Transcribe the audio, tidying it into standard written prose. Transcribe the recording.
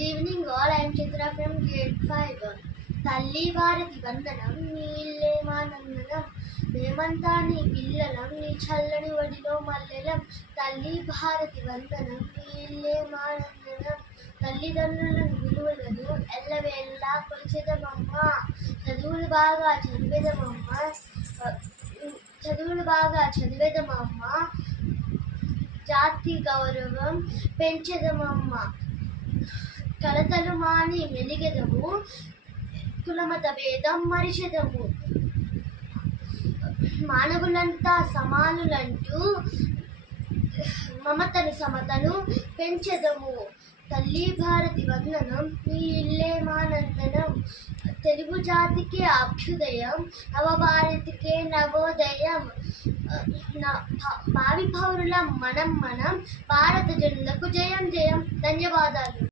Good evening all, I am Chitra from grade 5. తల్లి భారతి వందనం నీ ఇల్లే మా నందనం మేమంతా నీ పిల్లలం నీ చల్లని ఒడిలో మల్లెలం తల్లి భారతి వందనం నీ ఇల్లే మా నందనం తల్లిదండ్రులను విలువలను ఎల్లవేళలా కొలిచెదమమ్మ చదువులు బాగా చదివేదమమ్మ జాతి గౌరవం పెంచెదమమ్మ కలతలు మాని మెలిగెదము కులమత భేదం మరిచెదము మానవులంతా సమానులంటూ మమతను సమతను పెంచెదము తల్లి భారతి వందనం నీ ఇల్లే మా నందనం తెలుగు జాతికే అభ్యుదయం నవభారతికే నవోదయం భావి పౌరులం మనం భారత జనులకు జయం జయం. ధన్యవాదాలు.